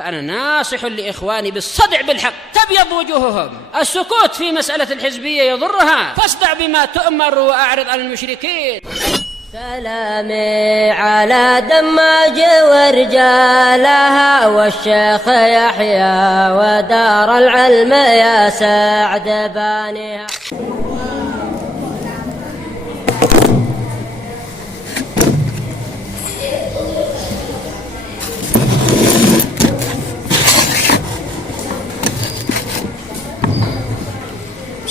فأنا ناصح لإخواني بالصدع بالحق تبيض وجوههم. السكوت في مسألة الحزبية يضرها، فاصدع بما تؤمر وأعرض عن المشركين. سلامي على دماج ورجالها والشيخ يحيى ودار العلم يا سعد بانيها.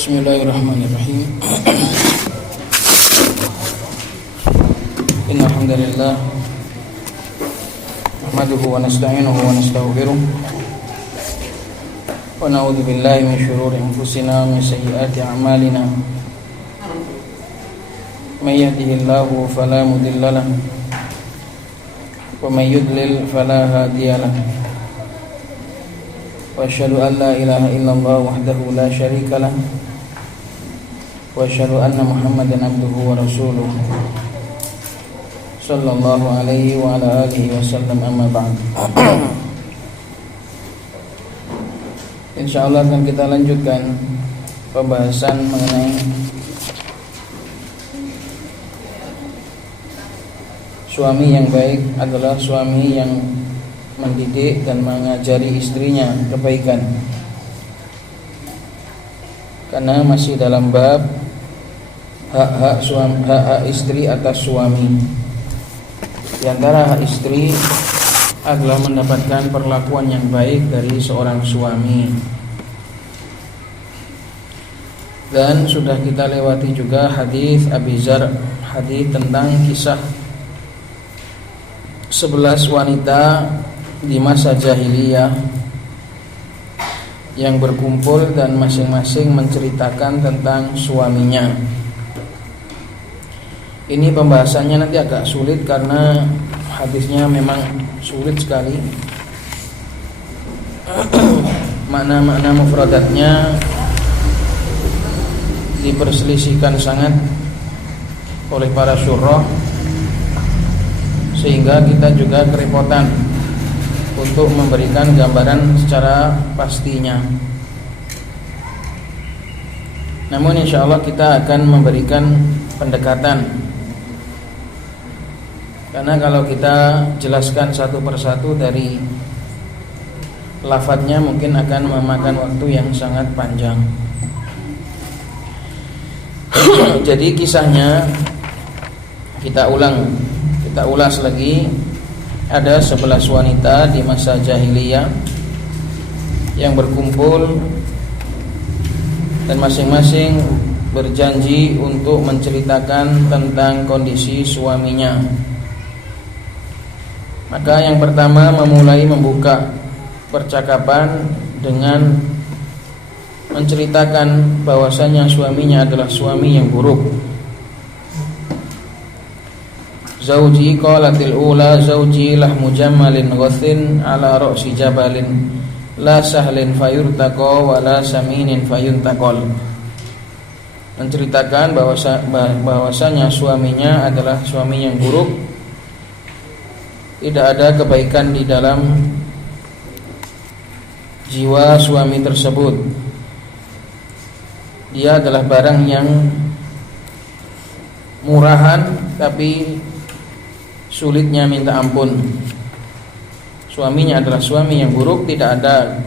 Bismillahirrahmanirrahim. Innal hamdalillah nahmaduhu wa nasta'inuhu wa nastaghfiruh wa na'udzu billahi min shururi anfusina wa min sayyiati a'malina. May yahdihillahu fala mudilla lahu wa may yudlil fala hadiya lahu. Wa asyhadu an la ilaha illallah wahdahu la syarika lahu wa asyhadu anna Muhammadan abduhu wa rasuluh sallallahu alaihi wa ala alihi wasallam, amma ba'd. Insyaallah akan kita lanjutkan pembahasan mengenai suami yang baik adalah suami yang mendidik dan mengajari istrinya kebaikan. Karena masih dalam bab hak istri atas suami. Di antara hak istri adalah mendapatkan perlakuan yang baik dari seorang suami. Dan sudah kita lewati juga hadis Abi Dzar, hadis tentang kisah 11 wanita di masa jahiliyah yang berkumpul dan masing-masing menceritakan tentang suaminya. Ini pembahasannya nanti agak sulit karena hadisnya memang sulit sekali. Makna-makna mufradatnya diperselisihkan sangat oleh para syurrah, sehingga kita juga kerepotan untuk memberikan gambaran secara pastinya. Namun insya Allah kita akan memberikan pendekatan. Karena kalau kita jelaskan satu persatu dari lafadznya mungkin akan memakan waktu yang sangat panjang. Jadi kisahnya kita ulas lagi. Ada 11 wanita di masa jahiliyah yang berkumpul dan masing-masing berjanji untuk menceritakan tentang kondisi suaminya. Maka yang pertama membuka percakapan dengan menceritakan bahwasanya suaminya adalah suami yang buruk. Zauji qalatil ula zauji lahmu jammalin ghassin ala ra'si jabalin la sahlin fayurtaqa wa la saminin fayuntaqal. Menceritakan bahwasanya suaminya adalah suami yang buruk. Tidak ada kebaikan di dalam jiwa suami tersebut. Dia adalah barang yang murahan tapi sulitnya minta ampun. Suaminya adalah suami yang buruk, tidak ada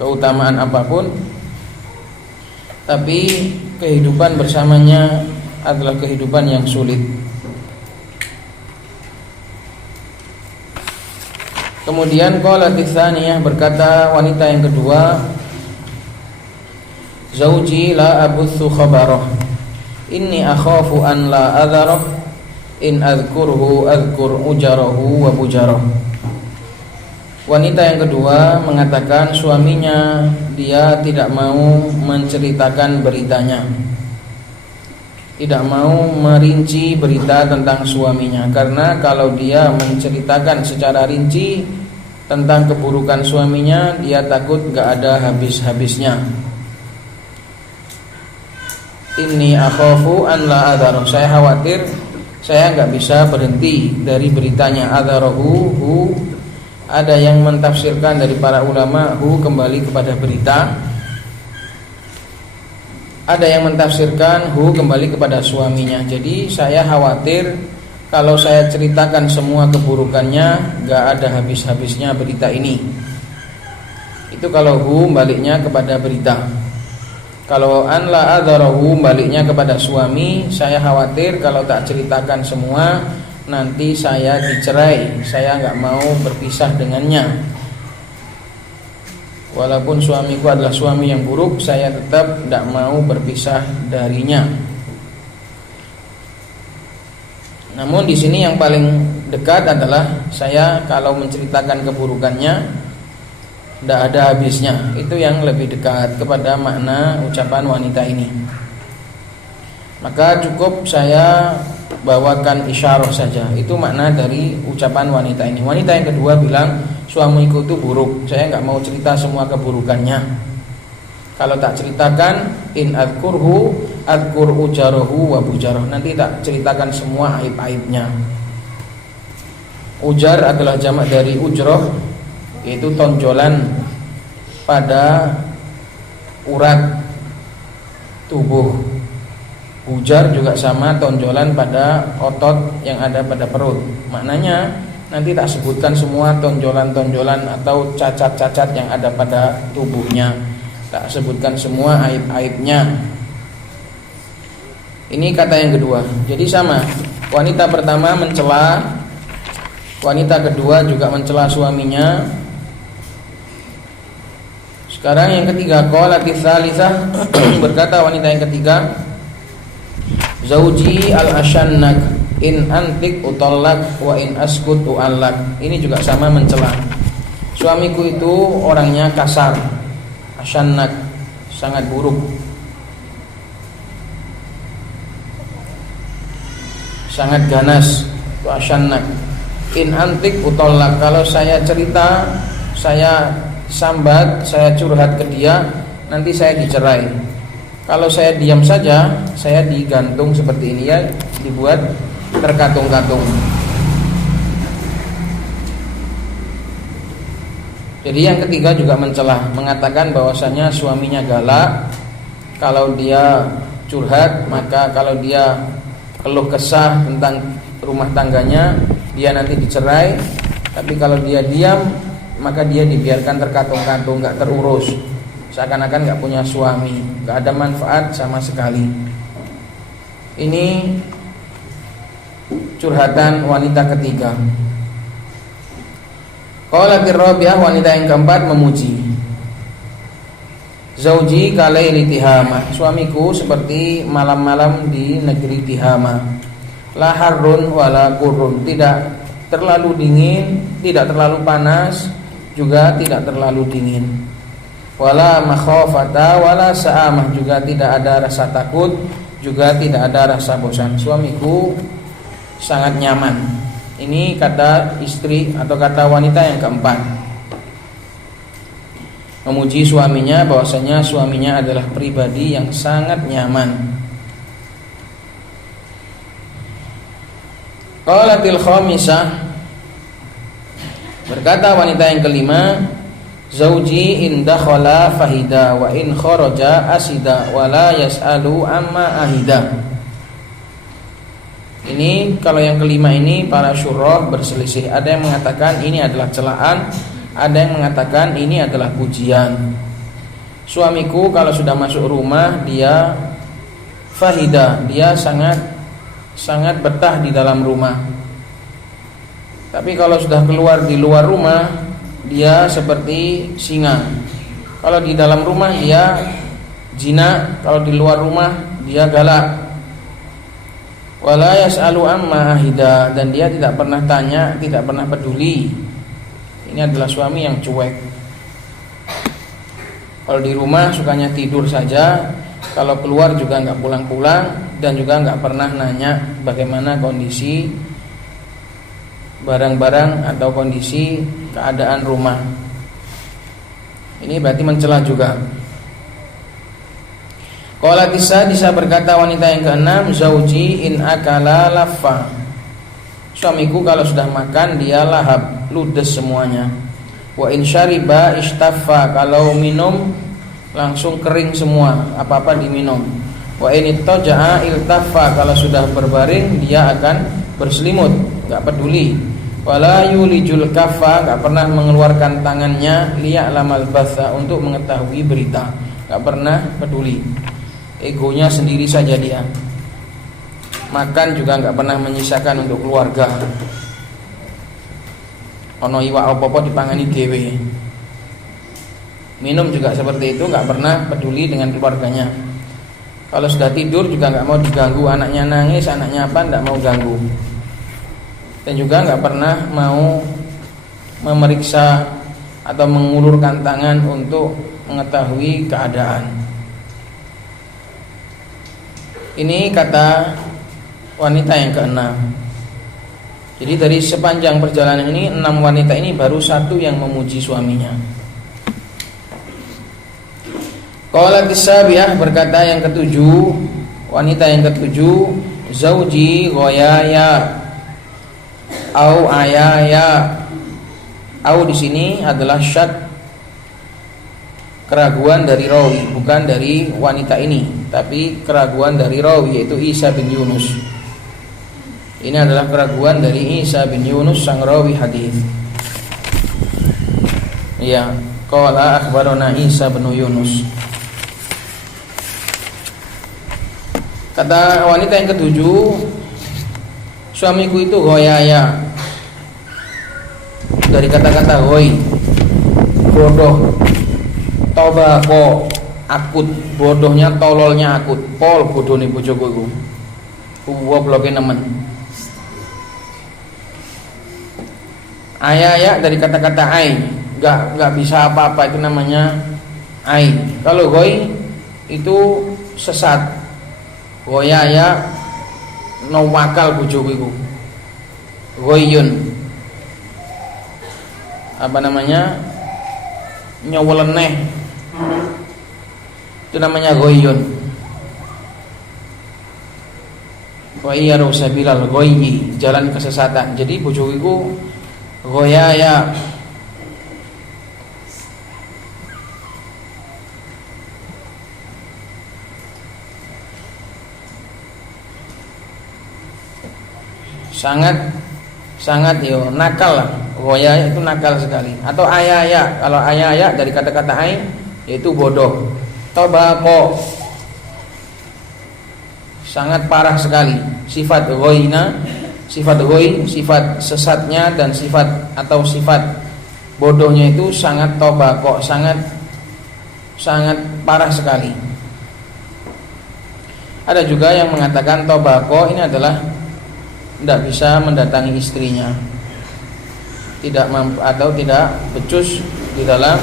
keutamaan apapun, tapi kehidupan bersamanya adalah kehidupan yang sulit. Kemudian qalat tsaniyah, berkata wanita yang kedua, zauji la abuthu khabarah inni akhafu an la adharah in adhkurhu adhkur ujarahu wa bujarah. Wanita yang kedua mengatakan suaminya dia tidak mau menceritakan beritanya, tidak mau merinci berita tentang suaminya, karena kalau dia menceritakan secara rinci tentang keburukan suaminya, dia takut gak ada habis-habisnya. Inni akhafu an la adharu, saya khawatir saya gak bisa berhenti dari beritanya. Adharuhu Ada yang mentafsirkan dari para ulama hu kembali kepada berita. Ada yang mentafsirkan hu kembali kepada suaminya. Jadi saya khawatir kalau saya ceritakan semua keburukannya, gak ada habis-habisnya berita ini. Itu kalau hu baliknya kepada berita. Kalau an la adzarahu baliknya kepada suami, saya khawatir kalau tak ceritakan semua nanti saya dicerai, saya nggak mau berpisah dengannya. Walaupun suamiku adalah suami yang buruk, saya tetap tidak mau berpisah darinya. Namun di sini yang paling dekat adalah saya kalau menceritakan keburukannya tidak ada habisnya. Itu yang lebih dekat kepada makna ucapan wanita ini. Maka cukup saya bawakan isyarah saja. Itu makna dari ucapan wanita ini. Wanita yang kedua bilang, suamiku itu buruk, saya nggak mau cerita semua keburukannya. Kalau tak ceritakan, in adkurhu adkur ujarahu wa bujarah, nanti tak ceritakan semua aib-aibnya. Ujar adalah jamak dari ujroh, yaitu tonjolan pada urat tubuh. Ujar juga sama, tonjolan pada otot yang ada pada perut. Maknanya nanti tak sebutkan semua tonjolan-tonjolan atau cacat-cacat yang ada pada tubuhnya. Tak sebutkan semua aib-aibnya. Ini kata yang kedua. Jadi sama, wanita pertama mencela, wanita kedua juga mencela suaminya. Sekarang yang ketiga, qalatis tsalisah, berkata wanita yang ketiga, zauji al-ashannak in antik utallak wa in askut uallak. Ini juga sama mencela. Suamiku itu orangnya kasar, ashannak, sangat buruk, sangat ganas. Itu ashannak. In antik utallak, kalau saya cerita, saya sambat, saya curhat ke dia, nanti saya dicerai. Kalau saya diam saja, saya digantung seperti ini ya, dibuat terkatung-katung. Jadi yang ketiga juga mencela, mengatakan bahwasanya suaminya galak. Kalau dia curhat, maka kalau dia keluh kesah tentang rumah tangganya, dia nanti dicerai. Tapi kalau dia diam, maka dia dibiarkan terkatung-katung, gak terurus, seakan-akan gak punya suami, gak ada manfaat sama sekali. Ini curhatan wanita ketiga. Qalatir rabi'ah, wanita yang keempat memuji. Zauji kalaili Tihama, suamiku seperti malam-malam di negeri Tihama. La harrun wala qurrun, tidak terlalu dingin, tidak terlalu panas, juga tidak terlalu dingin. Wala makhafata wala sa'amah, juga tidak ada rasa takut, juga tidak ada rasa bosan. Suamiku sangat nyaman. Ini kata istri atau kata wanita yang keempat, memuji suaminya, bahwasanya suaminya adalah pribadi yang sangat nyaman. Qalatil khamisah, berkata wanita yang kelima, zauji in dakhala fahida wa in kharaja asida wa la yas'alu amma ahida. Ini kalau yang kelima ini para syurah berselisih. Ada yang mengatakan ini adalah celaan, ada yang mengatakan ini adalah pujian. Suamiku kalau sudah masuk rumah dia fahida, dia sangat betah di dalam rumah. Tapi kalau sudah keluar di luar rumah, dia seperti singa. Kalau di dalam rumah dia jinak, kalau di luar rumah dia galak. Wala yas'alu amma ahida, dan dia tidak pernah tanya, tidak pernah peduli. Ini adalah suami yang cuek. Kalau di rumah sukanya tidur saja, kalau keluar juga nggak pulang-pulang, dan juga nggak pernah nanya bagaimana kondisi barang-barang atau kondisi keadaan rumah. Ini berarti mencela juga. Qalatisa, bisa berkata wanita yang keenam, zauji in akala laffa suamiku kalau sudah makan dia lahap, ludes semuanya. Wa in syariba istaffa, kalau minum langsung kering semua, apa-apa diminum. Wa in ittaja'a iltaffa, kalau sudah berbaring dia akan berselimut, enggak peduli. Wala yulijul kaffa, enggak pernah mengeluarkan tangannya liya'lamal batha, untuk mengetahui berita, enggak pernah peduli. Egonya sendiri saja dia. Makan juga enggak pernah menyisakan untuk keluarga. Ono iwak apa-apa dipangani dhewe. Minum juga seperti itu, enggak pernah peduli dengan keluarganya. Kalau sudah tidur juga enggak mau diganggu, anaknya nangis, anaknya apa, enggak mau ganggu. Dan juga enggak pernah mau memeriksa atau mengulurkan tangan untuk mengetahui keadaan. Ini kata wanita yang keenam. Jadi dari sepanjang perjalanan ini 6 wanita ini baru 1 yang memuji suaminya. Qalat as-sabi'ah, berkata yang ketujuh, wanita yang ketujuh, zauji ghayaya au ayaya. Au di sini adalah syak, keraguan dari rawi, bukan dari wanita ini, tapi keraguan dari rawi, yaitu Isa bin Yunus. Ini adalah keraguan dari Isa bin Yunus sang rawi hadis. Ya, qala akhbarana Isa bin Yunus. Kata wanita yang ketujuh, suamiku itu ghoyaya, dari kata-kata ghoy, bodoh, tobako, akut, bodohnya, tololnya akut, pol bodoh nih bojoku iku. Uwa bloke nemen. Ayaya dari kata-kata ai, enggak bisa apa-apa, itu namanya ai. Kalau ghoy itu sesat. Ghoyaya no wakal bojoku iku. Ghoyun, apa namanya, nyoweleneh, itu namanya ghoyun. Ghayyaru sabilal ghayyi, jalan kesesatan. Jadi bojoku iku ghoyaya. Sangat yo nakal lah. Ghoyaya itu nakal sekali. Atau ayaya, kalau ayaya dari kata-kata ai yaitu bodoh. Tobako, sangat parah sekali. Sifat ghoyina, sifat ghoy, sifat sesatnya dan sifat atau sifat bodohnya itu sangat tobako, sangat parah sekali. Ada juga yang mengatakan tobako ini adalah tidak bisa mendatangi istrinya, tidak mampu atau tidak becus di dalam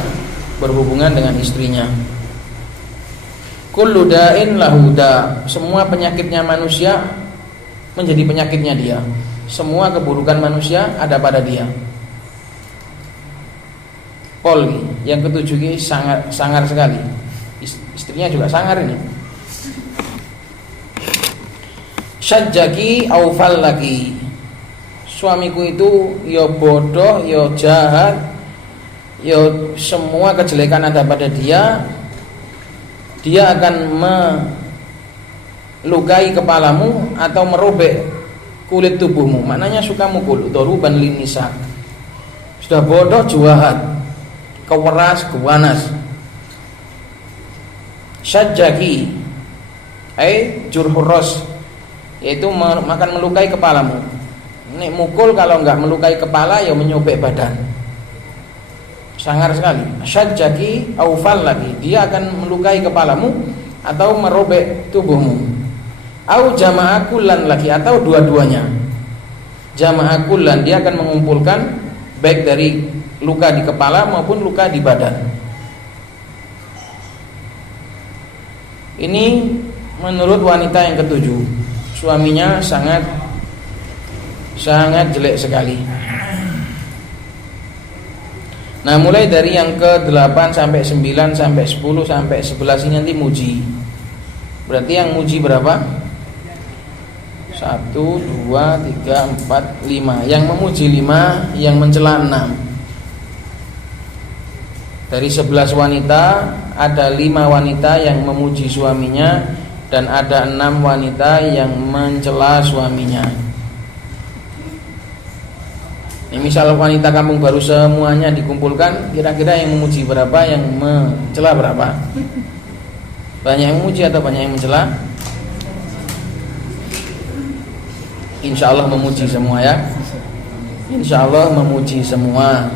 berhubungan dengan istrinya. Kullu da'in lahu da, semua penyakitnya manusia menjadi penyakitnya dia. Semua keburukan manusia ada pada dia. Pol yang ketujuh ini sangar sekali. Istrinya juga sangar ini. Syajjaki au fallaki, suamiku itu yo bodoh, yo jahat, yo semua kejelekan ada pada dia. Dia akan melukai kepalamu atau merobek kulit tubuhmu. Maknanya suka mukul, doruban linisa. Sudah bodoh, jahat, keweras, kewanas. Syajjaki jurhuros, yaitu akan melukai kepalamu. Nek mukul, kalau enggak melukai kepala ya menyobek badan. Sangar sekali. Syajjaki au fallaki, dia akan melukai kepalamu atau merobek tubuhmu. Au jama'a kullan laki, atau dua-duanya. Jama'a kullan, dia akan mengumpulkan baik dari luka di kepala maupun luka di badan. Ini menurut wanita yang ketujuh. Suaminya sangat jelek sekali. Nah, mulai dari yang ke-8 sampai 9 sampai 10 sampai 11 ini nanti muji. Berarti yang muji berapa? 1, 1, 2, 3, 4, 5. Yang memuji 5, yang mencela 6. Dari 11 wanita ada 5 wanita yang memuji suaminya dan ada 6 wanita yang mencela suaminya. Ini misal wanita kampung baru semuanya dikumpulkan, kira-kira yang memuji berapa, yang mencela berapa? Banyak yang memuji atau banyak yang mencela? Insya Allah memuji semua ya. Insya Allah memuji semua.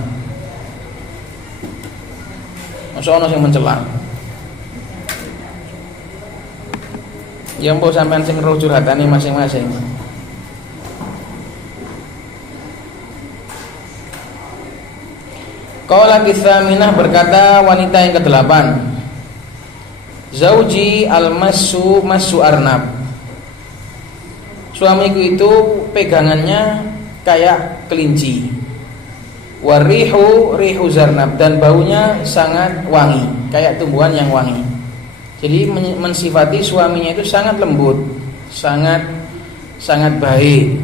Masa ono yang mencela? Ya mbok sampean sing ro curhatane masing-masing. Qalat Tsaminah, berkata wanita yang ke-8, Zauji al-massu massu arnab. Suamiku itu pegangannya kayak kelinci. Warihu rihu zarnab, dan baunya sangat wangi, kayak tumbuhan yang wangi. Jadi mensifati suaminya itu sangat lembut, sangat baik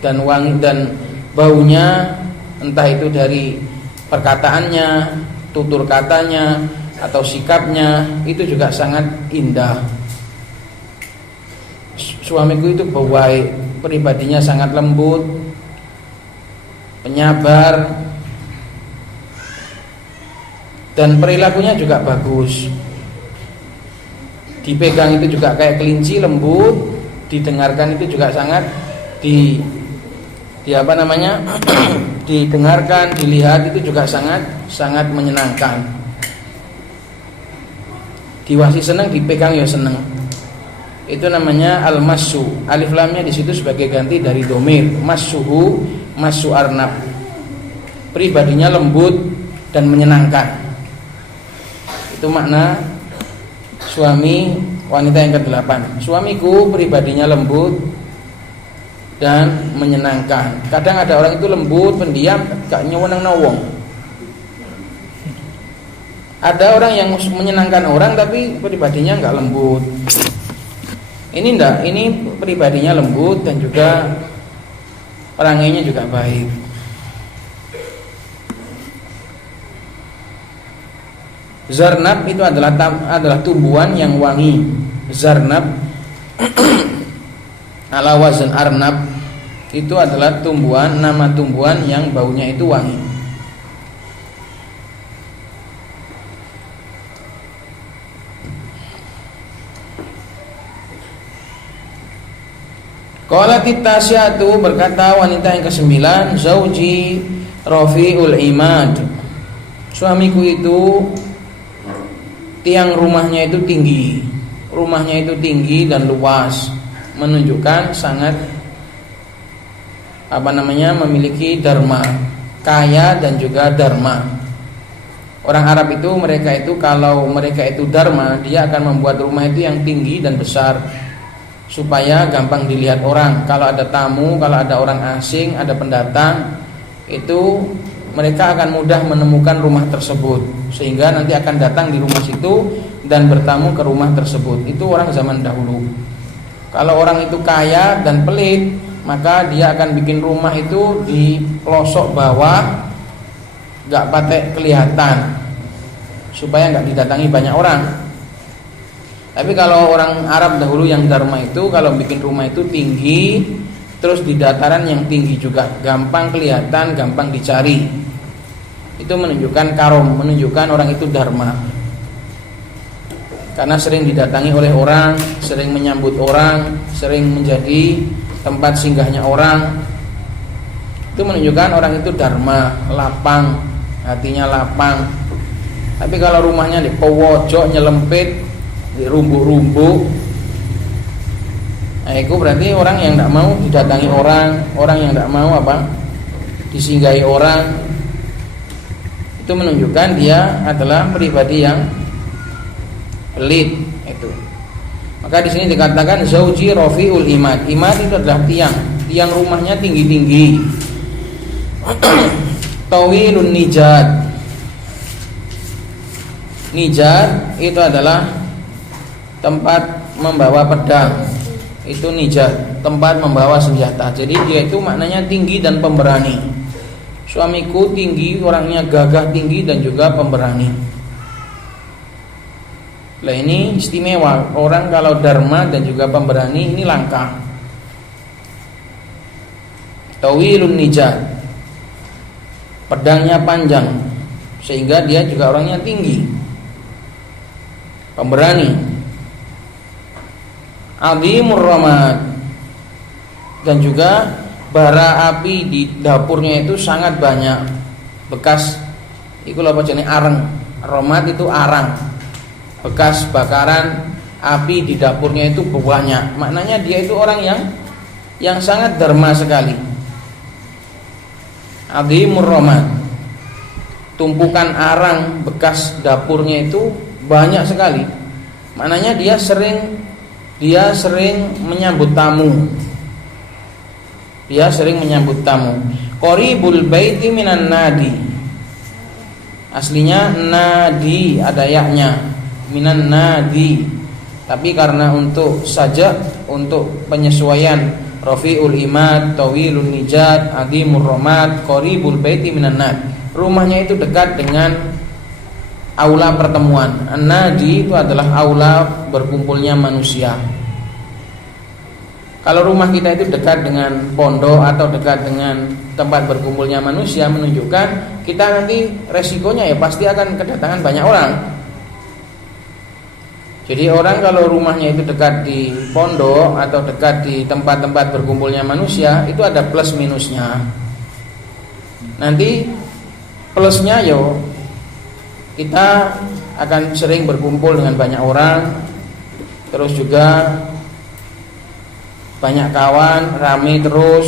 dan wangi, dan baunya entah itu dari perkataannya, tutur katanya, atau sikapnya itu juga sangat indah. Suamiku itu baik, pribadinya sangat lembut, penyabar, dan perilakunya juga bagus. Dipegang itu juga kayak kelinci, lembut. Didengarkan itu juga sangat didengarkan, dilihat itu juga sangat menyenangkan. Diwasi senang, dipegang ya senang. Itu namanya al-massu. Alif lamnya di situ sebagai ganti dari domir. Massuhu massu arnab. Pribadinya lembut dan menyenangkan. Itu makna suami wanita yang ke-8. Suamiku pribadinya lembut dan menyenangkan. Kadang ada orang itu lembut, pendiam, gak nyewenang-nowong. Ada orang yang menyenangkan orang tapi pribadinya gak lembut. Ini enggak, ini pribadinya lembut dan juga orangnya juga baik. Zarnab itu adalah tumbuhan yang wangi. Zarnab ala wazn arnab itu adalah tumbuhan, nama tumbuhan yang baunya itu wangi. Qalat tasyatu, berkata wanita yang ke-9, Zauji rafi'ul imad. Suamiku itu tiang rumahnya itu tinggi. Rumahnya itu tinggi dan luas, menunjukkan sangat memiliki dharma, kaya dan juga dharma. Orang Arab itu kalau mereka itu dharma, dia akan membuat rumah itu yang tinggi dan besar supaya gampang dilihat orang. Kalau ada tamu, kalau ada orang asing, ada pendatang, itu mereka akan mudah menemukan rumah tersebut, sehingga nanti akan datang di rumah situ dan bertamu ke rumah tersebut. Itu orang zaman dahulu. Kalau orang itu kaya dan pelit, maka dia akan bikin rumah itu di pelosok bawah, gak patek kelihatan, supaya gak didatangi banyak orang. Tapi kalau orang Arab dahulu yang dharma itu, kalau bikin rumah itu tinggi, terus di dataran yang tinggi juga, gampang kelihatan, gampang dicari. Itu menunjukkan karom, menunjukkan orang itu dharma. Karena sering didatangi oleh orang, sering menyambut orang, sering menjadi tempat singgahnya orang. Itu menunjukkan orang itu dharma, lapang, hatinya lapang. Tapi kalau rumahnya di powojok, nyelempit, di rumbuk-rumbuk, nah itu berarti orang yang tidak mau didatangi orang yang tidak mau disinggahi orang. Itu menunjukkan dia adalah pribadi yang pelit. Itu. Maka di sini dikatakan Zauji rafi'ul imad. Imad itu adalah tiang rumahnya tinggi-tinggi. Tawilun nijad. Nijad itu adalah tempat membawa pedang. itu nijat, tempat membawa senjata. Jadi dia itu maknanya tinggi dan pemberani. Suamiku tinggi, orangnya gagah tinggi dan juga pemberani. Lah ini istimewa. Orang kalau dharma dan juga pemberani ini langka. Tawilun nijat, pedangnya panjang sehingga dia juga orangnya tinggi, pemberani. Azimur ramad, dan juga bara api di dapurnya itu sangat banyak. Bekas itu apa jenis arang. Ramad itu arang. Bekas bakaran api di dapurnya itu banyak. Maknanya dia itu orang yang sangat dharma sekali. Azimur ramad, tumpukan arang bekas dapurnya itu banyak sekali. Maknanya dia sering menyambut tamu. Dia sering menyambut tamu. Qaribul baiti minan nadi. Aslinya nadi ada yaknya, minan nadi. Tapi karena untuk penyesuaian rafiul imad, tawilun nijat, adimur ramad, qaribul baiti minan nadi. Rumahnya itu dekat dengan aula pertemuan. An-nadi itu adalah aula berkumpulnya manusia. Kalau rumah kita itu dekat dengan pondok atau dekat dengan tempat berkumpulnya manusia, menunjukkan kita nanti resikonya ya pasti akan kedatangan banyak orang. Jadi orang kalau rumahnya itu dekat di pondok atau dekat di tempat-tempat berkumpulnya manusia, itu ada plus minusnya. Nanti plusnya yo kita akan sering berkumpul dengan banyak orang, terus juga banyak kawan, rame terus,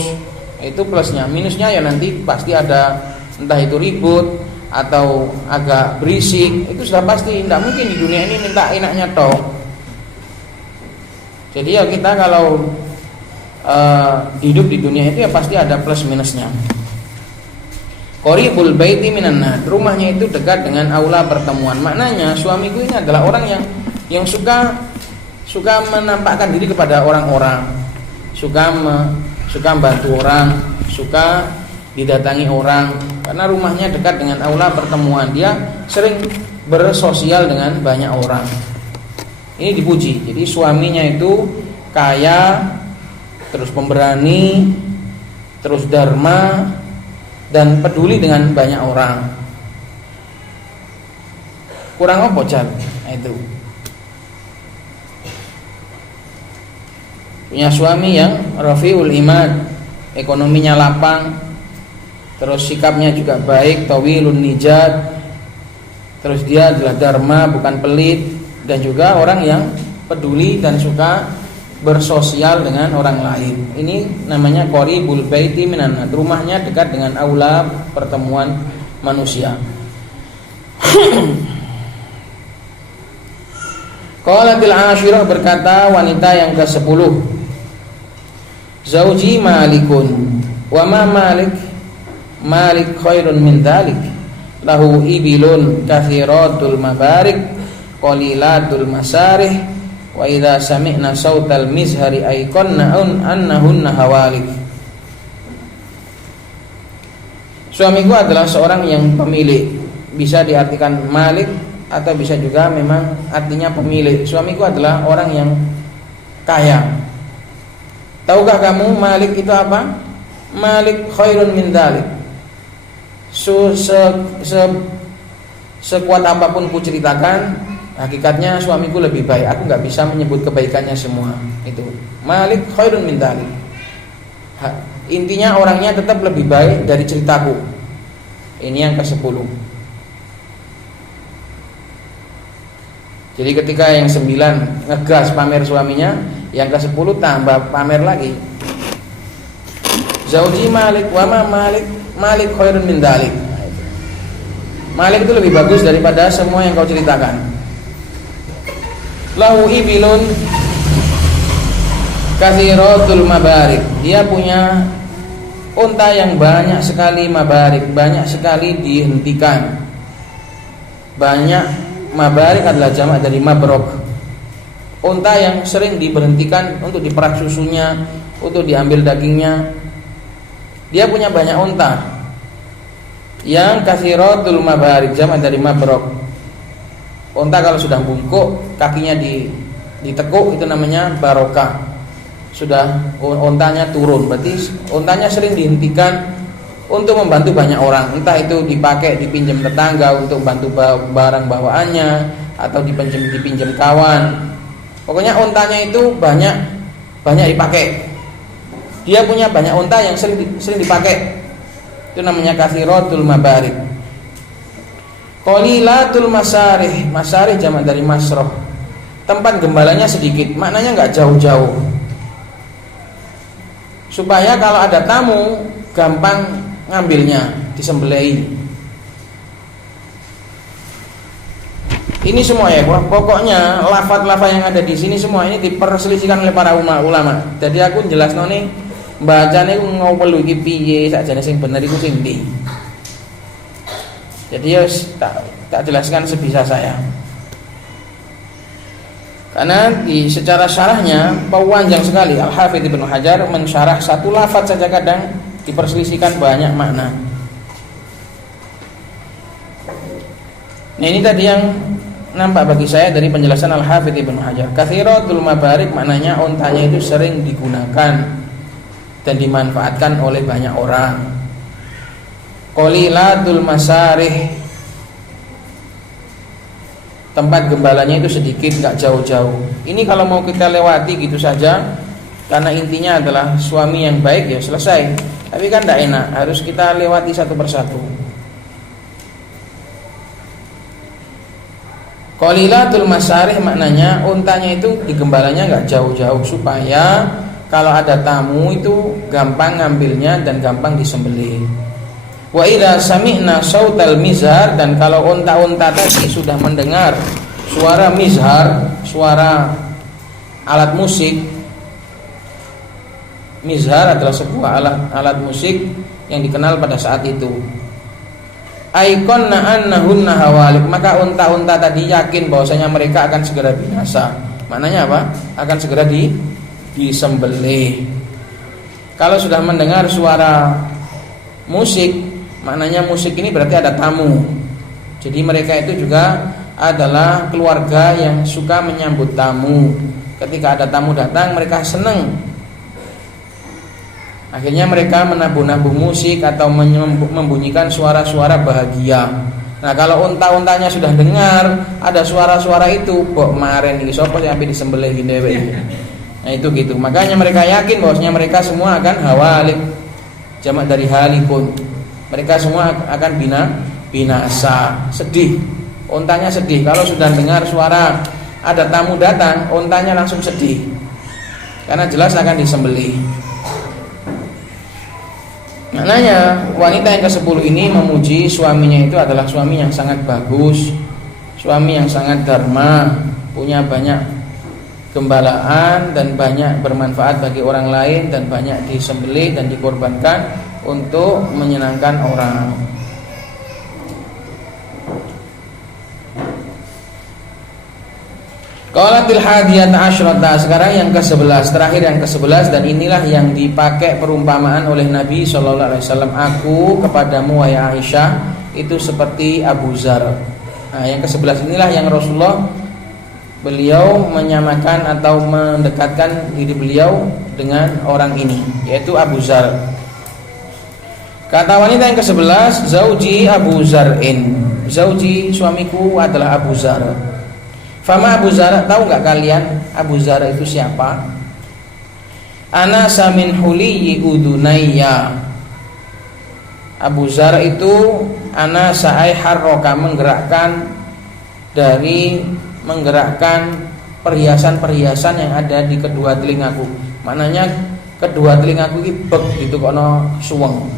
itu plusnya. Minusnya ya nanti pasti ada, entah itu ribut atau agak berisik, itu sudah pasti. Tidak mungkin di dunia ini minta enaknya toh. Jadi ya kita kalau hidup di dunia itu ya pasti ada plus minusnya. Qaribul baiti minan nad, rumahnya itu dekat dengan aula pertemuan. Maknanya suamiku ini adalah orang yang suka menampakkan diri kepada orang-orang, suka membantu orang, suka didatangi orang, karena rumahnya dekat dengan aula pertemuan. Dia sering bersosial dengan banyak orang. Ini dipuji. Jadi suaminya itu kaya, terus pemberani, terus dharma, dan peduli dengan banyak orang. Kurang apa Jal? Nah, itu punya suami yang rafiul imad, ekonominya lapang, terus sikapnya juga baik, tawilun nijat, terus dia adalah dharma, bukan pelit, dan juga orang yang peduli dan suka bersosial dengan orang lain. Ini namanya qaribul baiti minan nad, rumahnya dekat dengan aula pertemuan manusia. Qalatil ashirah, berkata wanita yang ke-10, Zauji malikun wa ma malik khairun min dhalik, lahu ibilun kathiratul mabarik qalilatul masarih, wa idza sami'na sautal mizhari ayqanna annahunna hawalik. Suamiku adalah seorang yang pemilik, bisa diartikan malik atau bisa juga memang artinya pemilik. Suamiku adalah orang yang kaya. Tahukah kamu malik itu apa? Malik khairun min dzalik. Sekuat apapun ku ceritakan, hakikatnya suamiku lebih baik. Aku nggak bisa menyebut kebaikannya semua. Itu malik khairun min dzalik. Intinya orangnya tetap lebih baik dari ceritaku. Ini yang ke-10. Jadi ketika yang 9 ngegas pamer suaminya, yang ke-10 tambah pamer lagi. Zauji malik wa ma malik khairun min dzalik. Malik itu lebih bagus daripada semua yang kau ceritakan. Lahu ibilun kathiratul mabarik, dia punya unta yang banyak sekali mabarik, banyak sekali dihentikan. Banyak, mabarik adalah jamak dari mabrok. unta yang sering diberhentikan untuk diperas susunya, untuk diambil dagingnya. Dia punya banyak unta yang katsiratul mabarik, jamak dari mabrok. Unta kalau sudah bungkuk, kakinya ditekuk, itu namanya barokah. Sudah untanya turun, berarti untanya sering dihentikan untuk membantu banyak orang. Entah itu dipakai dipinjam tetangga untuk bantu barang bawaannya, atau dipinjam kawan. Pokoknya untanya itu banyak dipakai. Dia punya banyak unta yang sering dipakai. Itu namanya katsiratul mabarik. Qalilatul masarih, masarih jamak dari masroh. Tempat gembalanya sedikit, maknanya enggak jauh-jauh. Supaya kalau ada tamu gampang ngambilnya, disembelih. Ini semua ya, pokoknya lafaz-lafaz yang ada di sini semua ini diperselisihkan oleh para ulama. Jadi aku jelasno nih, bacane ku ngopo iki piye, sakjane sing bener iku sing ndi. Jadi ya tak jelaskan sebisa saya. Karena secara syarahnya panjang sekali. Al-Hafidz Ibnu Hajar mensyarah satu lafaz saja kadang diperselisihkan banyak makna. Nah, ini tadi yang nampak bagi saya dari penjelasan Al-Hafidz Ibnu Hajar. Katsiratul mabarik maknanya untanya itu sering digunakan dan dimanfaatkan oleh banyak orang. Qalilatul masarih, tempat gembalanya itu sedikit, gak jauh-jauh. Ini kalau mau kita lewati gitu saja, karena intinya adalah suami yang baik, ya selesai. Tapi kan tidak enak, harus kita lewati satu persatu. Qalilatul masarih maknanya untanya itu digembalanya gak jauh-jauh, supaya kalau ada tamu itu gampang ngambilnya dan gampang disembelih. Wa idza sami'na sautal mizhar, dan kalau unta-unta tadi sudah mendengar suara mizhar, suara alat musik. Mizhar adalah sebuah alat musik yang dikenal pada saat itu. Aikonna annahunna hawalik, maka unta-unta tadi yakin bahwasanya mereka akan segera binasa. Maknanya apa? Akan segera disembelih. Kalau sudah mendengar suara musik, maknanya musik ini berarti ada tamu. Jadi mereka itu juga adalah keluarga yang suka menyambut tamu. Ketika ada tamu datang, mereka senang. Akhirnya mereka menabuh-nabuh musik atau membunyikan suara-suara bahagia. Nah, kalau unta-untanya sudah dengar ada suara-suara itu, kok maren iki sapa sampai disembelih dhewe. Nah, itu gitu. Makanya mereka yakin bahwasanya mereka semua akan hawalik. Jamak dari halikun. Mereka semua akan binasa, sedih. Untanya sedih. Kalau sudah dengar suara ada tamu datang, untanya langsung sedih. Karena jelas akan disembelih. Maknanya wanita yang ke-10 ini memuji suaminya itu adalah suami yang sangat bagus, suami yang sangat dharma, punya banyak gembalaan dan banyak bermanfaat bagi orang lain, dan banyak disembelih dan dikorbankan untuk menyenangkan orang. Qalatil hadiyata asyrata, sekarang yang ke-11, terakhir yang ke-11, dan inilah yang dipakai perumpamaan oleh Nabi sallallahu alaihi wasallam. Aku kepadamu wahai Aisyah itu seperti Abu Zar. Nah, yang ke-11 inilah yang Rasulullah beliau menyamakan atau mendekatkan diri beliau dengan orang ini, yaitu Abu Zar. Kata wanita yang ke-11, zauji Abu Zar'in, zauji suamiku adalah Abu Zar. Fama Abu Zar, tahu enggak kalian Abu Zar itu siapa? Ana samin huliyi udunayya. Abu Zar itu ana sa'ai harroka, menggerakkan perhiasan-perhiasan yang ada di kedua telingaku. Maknanya kedua telingaku iki bek gitu kono suweng.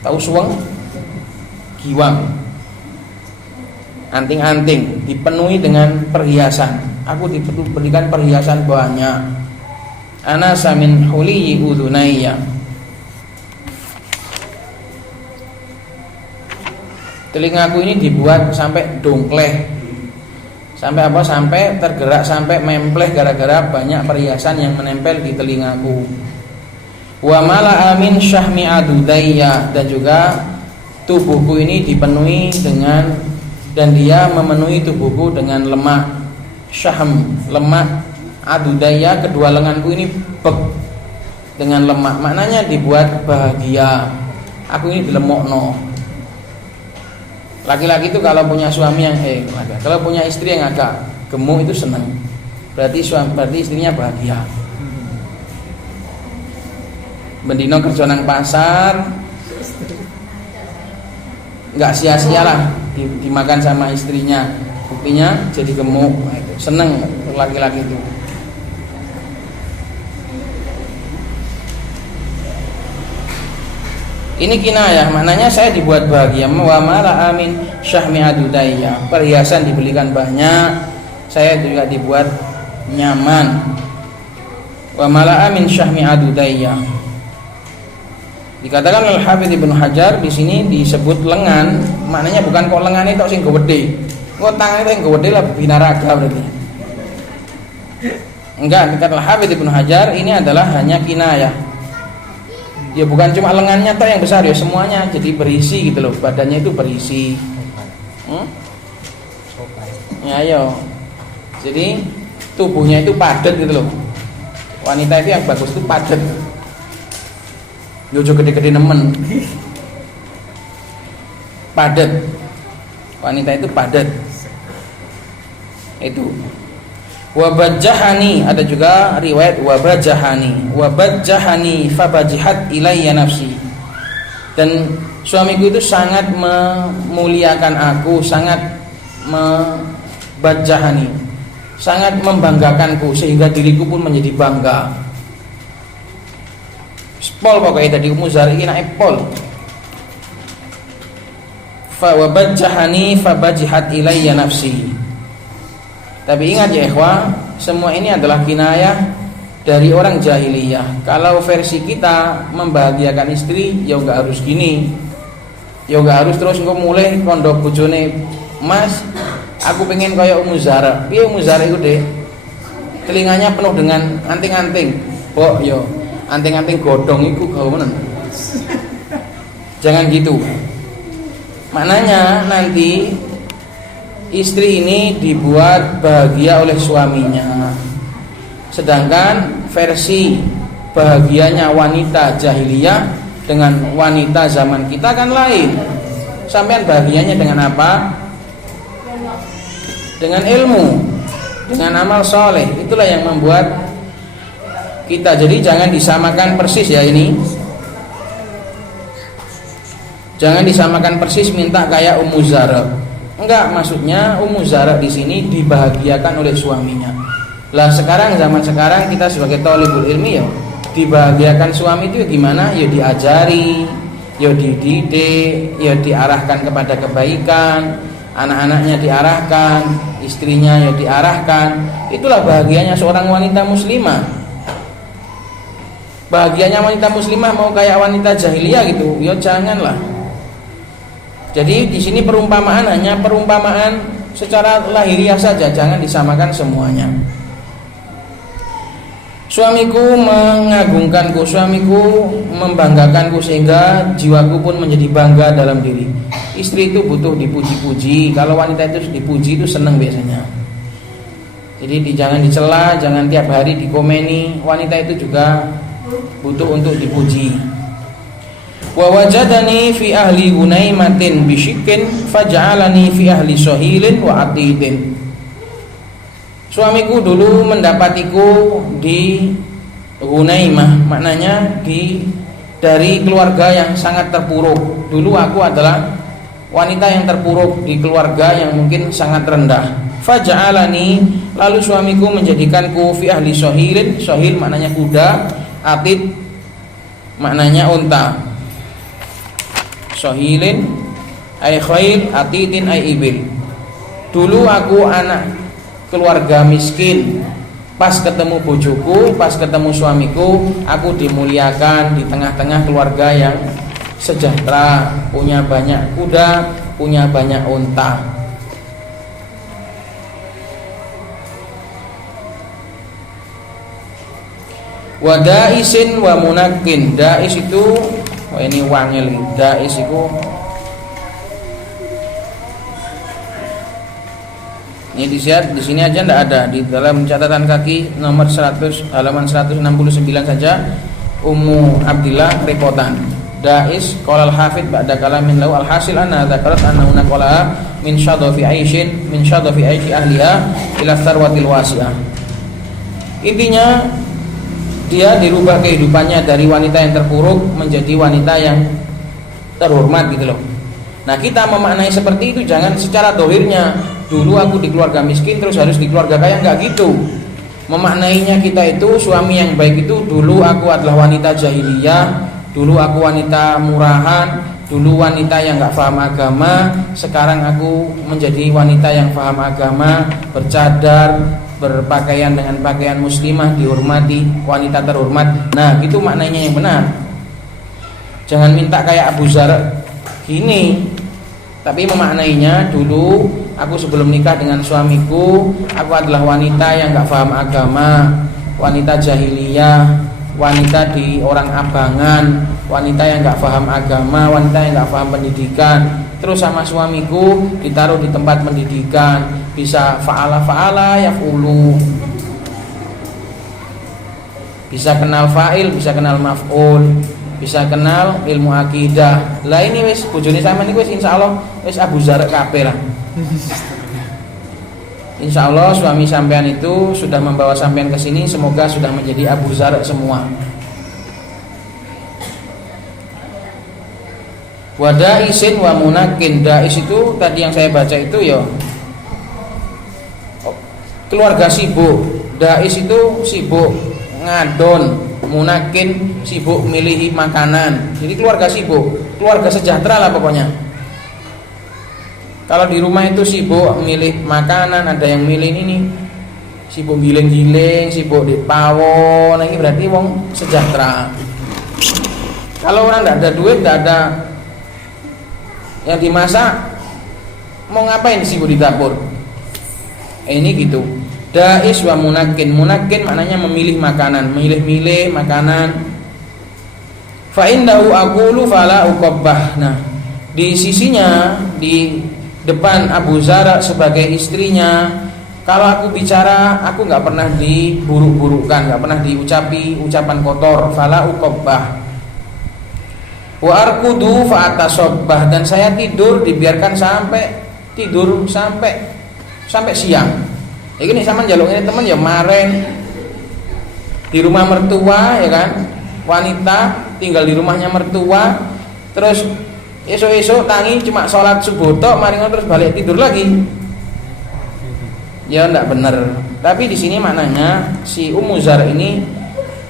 Tahu suweng? Giwang. Anting-anting dipenuhi dengan perhiasan. Aku diberikan perhiasan banyak. Ana samin huliyi udunayya. Telingaku ini dibuat sampai dongkleh. Sampai apa? Sampai tergerak, sampai mempleh gara-gara banyak perhiasan yang menempel di telingaku. Wa mala'a min syahmi adudayya, dan juga tubuhku ini dipenuhi dengan, dan dia memenuhi tubuhku dengan lemak. Syahm, lemak. Adudayya, kedua lenganku ini bek dengan lemak. Maknanya dibuat bahagia. Aku ini dilemokno. Laki-laki itu kalau punya suami yang kalau punya istri yang agak gemuk itu senang. Berarti istrinya bahagia. Bendino kerja nang pasar, nggak sia-sialah dimakan sama istrinya. Buktinya jadi gemuk. Senang laki-laki itu. Ini kinayah, maknanya saya dibuat bahagia. Wa mala amin syahmi adudayya, perhiasan dibelikan banyak, saya juga dibuat nyaman. Wa mala amin syahmi adudayya. Dikatakan oleh Hafidz Ibnu Hajar di sini disebut lengan, maknanya bukan kok lengan itu sing gede. Kok tangan itu yang gede lah binaraga berarti. Enggak, dikatakan Hafidz Ibnu Hajar ini adalah hanya kinayah. Ya bukan cuma lengannya toh yang besar, ya semuanya jadi berisi gitu loh, badannya itu berisi. Ya ayo. Jadi tubuhnya itu padat gitu loh. Wanita itu yang bagus itu padat. Yojo gede-gede nemen. Padat. Wanita itu padat. Itu. Wabajahani, ada juga riwayat wabajahani fabajihat ilayya nafsi, dan suamiku itu sangat memuliakan aku, sangat membajahani, sangat membanggakanku sehingga diriku pun menjadi bangga. Pol pokoknya tadi Ummu Zar ini naik pol. Wabajahani fabajihat ilayya nafsi. Tapi ingat ya ikhwah, semua ini adalah kinayah dari orang jahiliyah. Kalau versi kita membahagiakan istri, ya enggak harus gini. Ya enggak harus terus engko mulai kondok bojone, "Mas, aku pengen kayak Ummu Zara." Piye Ummu Zara iku, Dek? Telinganya penuh dengan anting-anting. Kok yo, anting-anting godhong iku gawenan. Jangan gitu. Maknanya nanti istri ini dibuat bahagia oleh suaminya. Sedangkan versi bahagianya wanita jahiliyah dengan wanita zaman kita kan lain. Sampean bahagianya dengan apa? Dengan ilmu, dengan amal soleh. Itulah yang membuat kita. Jadi jangan disamakan persis ya ini. Jangan disamakan persis minta kayak Ummu Zara. Enggak, maksudnya Ummu Zara di sini dibahagiakan oleh suaminya. Lah sekarang, zaman sekarang kita sebagai thalibul ilmi ya dibahagiakan suami itu gimana? Ya diajari, ya dididik, ya diarahkan kepada kebaikan, anak-anaknya diarahkan, istrinya ya diarahkan. Itulah bahagianya seorang wanita muslimah. Bahagianya wanita muslimah mau kayak wanita jahiliyah gitu, ya janganlah. Jadi di sini perumpamaan hanya perumpamaan secara lahiriah saja, jangan disamakan semuanya. Suamiku mengagungkanku, suamiku membanggakanku sehingga jiwaku pun menjadi bangga dalam diri. Istri itu butuh dipuji-puji. Kalau wanita itu dipuji itu senang biasanya. Jadi jangan dicela, jangan tiap hari dikomeni. Wanita itu juga butuh untuk dipuji. Wa wajadani fi ahli Gunaimatin bishikin faj'alani fi ahli Sohilin wa Atidin. Suamiku dulu mendapatiku di Gunaimah, maknanya dari keluarga yang sangat terpuruk. Dulu aku adalah wanita yang terpuruk di keluarga yang mungkin sangat rendah. Faj'alani, lalu suamiku menjadikanku fi ahli Sohilin. Sohil maknanya kuda, Atid maknanya unta. Sohilin ay khail, atidin ay ibil. Dulu aku anak keluarga miskin. Pas ketemu bojoku, pas ketemu suamiku, aku dimuliakan di tengah-tengah keluarga yang sejahtera, punya banyak kuda, punya banyak unta. Wa da'isin wa munakin. Da'is itu ini wangil. Da'is itu ini dilihat di sini aja enggak ada, di dalam catatan kaki nomor 100 halaman 169 saja Ummu Abdillah repotan. Da'is qala al-hafidz ba'da kalamin lahu al-hasil anna dzakarat anna qala min syadhafi aishi ahliha ila sarwatil wasi'ah. Intinya dia dirubah kehidupannya dari wanita yang terpuruk menjadi wanita yang terhormat gitu loh. Nah, kita memaknai seperti itu jangan secara dohirnya, dulu aku di keluarga miskin terus harus di keluarga kaya, enggak gitu. Memaknainya kita itu suami yang baik itu dulu aku adalah wanita jahiliyah, dulu aku wanita murahan, dulu wanita yang enggak paham agama, sekarang aku menjadi wanita yang paham agama, bercadar, berpakaian dengan pakaian muslimah, dihormati, wanita terhormat. Nah, itu maknanya yang benar. Jangan minta kayak Abu Zar gini, tapi memaknainya dulu aku sebelum nikah dengan suamiku, aku adalah wanita yang enggak paham agama, wanita jahiliyah, wanita di orang abangan, wanita yang enggak paham agama, wanita yang enggak paham pendidikan. Terus sama suamiku ditaruh di tempat pendidikan, bisa fa'ala yaf'ulu, bisa kenal fa'il, bisa kenal maf'ul, bisa kenal ilmu akidah. Lah ini wis bojone sampean niku wis insyaallah wis Abu Zar kabeh lah. Insyaallah suami sampean itu sudah membawa sampean ke sini, semoga sudah menjadi Abu Zar semua. Wa da'isin wa munakin. Da'is itu tadi yang saya baca itu ya keluarga sibuk. Da'is itu sibuk ngadon, munakin sibuk milihi makanan. Jadi keluarga sibuk, keluarga sejahtera lah pokoknya. Kalau di rumah itu sibuk milih makanan, ada yang milih ini, sibuk giling-giling, sibuk di pawon, ini berarti wong sejahtera. Kalau orang tidak ada duit, tidak ada yang dimasak, mau ngapain sibuk di dapur? Ini gitu. Da'is wa munakin. Munakin maknanya memilih makanan, milih-milih makanan. Fa indahu aqulu fala uqabbah. Nah, di sisinya, di depan Abu Zar sebagai istrinya, kalau aku bicara aku enggak pernah diburuk-burukkan, enggak pernah diucapi ucapan kotor. Fala uqabbah. Wa arkudu fa atasabbah, dan saya tidur dibiarkan sampai siang. Ya gini sama njaluk ini teman ya maren di rumah mertua ya kan, wanita tinggal di rumahnya mertua, terus esok-esok tangi cuma sholat subuh tok, mari terus balik tidur lagi. Ya enggak benar. Tapi di sini maknanya si Ummu Zar ini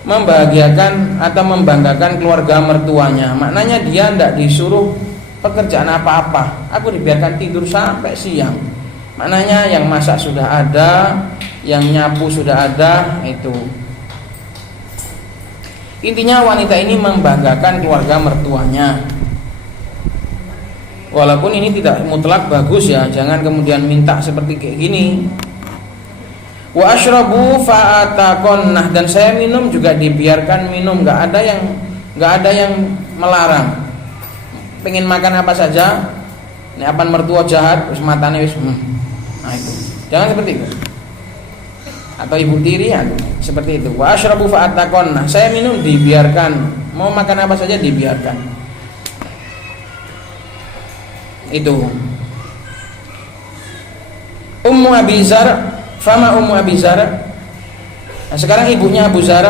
membahagiakan atau membanggakan keluarga mertuanya. Maknanya dia enggak disuruh pekerjaan apa-apa, aku dibiarkan tidur sampai siang. Maknanya yang masak sudah ada, yang nyapu sudah ada. Itu intinya wanita ini membanggakan keluarga mertuanya. Walaupun ini tidak mutlak bagus ya, jangan kemudian minta seperti kayak gini. Wa asyrabu fa'ataqonnah, dan saya minum juga dibiarkan minum, enggak ada yang melarang. Pengen makan apa saja, ini apaan mertua jahat terus matane wis nah itu. Jangan seperti itu. Atau ibu tiri ya, seperti itu. Wa asyrabu fa'ataqonnah, saya minum dibiarkan, mau makan apa saja dibiarkan. Itu. Ummu Abi Zar. Fama Ummu Abi Zar. Nah, sekarang ibunya Abu Zar.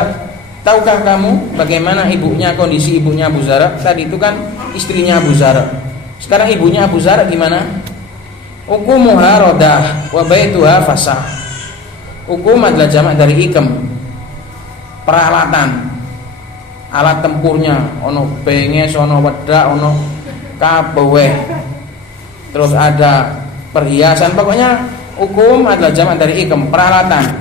Tahukah kamu bagaimana ibunya, kondisi ibunya Abu Zar? Tadi itu kan istrinya Abu Zar. Sekarang ibunya Abu Zar gimana? Ukumuha rodah wa baituha fasah. Ukum adalah jamak dari ikem, peralatan, alat tempurnya. Ono benges, ono wedak, ono kabeh. Terus ada perhiasan, pokoknya ukum adalah jamak dari ikem, peralatan.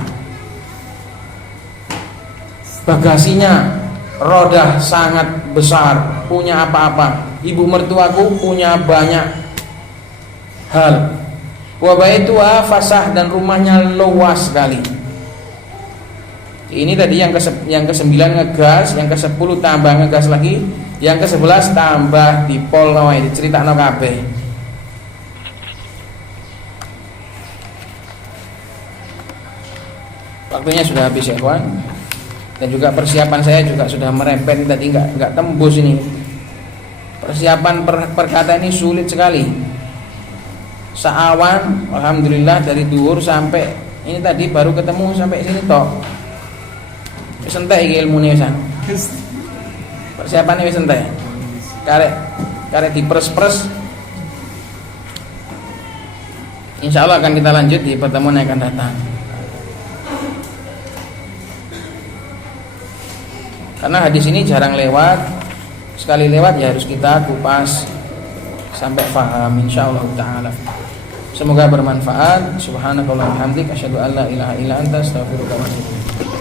Bagasinya rodah sangat besar, punya apa-apa. Ibu mertuaku punya banyak hal. Wa baituha fasah, dan rumahnya luas sekali. Ini tadi yang ke-9 ngegas, yang ke-10 tambah ngegas lagi, yang ke-11 tambah dipol wae diceritakno kabeh. Waktunya sudah habis ya kawan. Dan juga persiapan saya juga sudah merepet tadi enggak tembus ini. Persiapan perkata ini sulit sekali. Saawan alhamdulillah dari duhur sampai ini tadi baru ketemu sampai sini tok. Wis entek iki ilmune wisan. Persiapane wis entek. Karek diperes-peres. Insyaallah akan kita lanjut di pertemuan yang akan datang. Karena hadis ini jarang lewat. Sekali lewat ya harus kita kupas sampai paham insyaallah taala. Semoga bermanfaat. Subhanakallahumma hamdik asyhadu an la ilaha illa anta astaghfiruka wa atubu ilaik.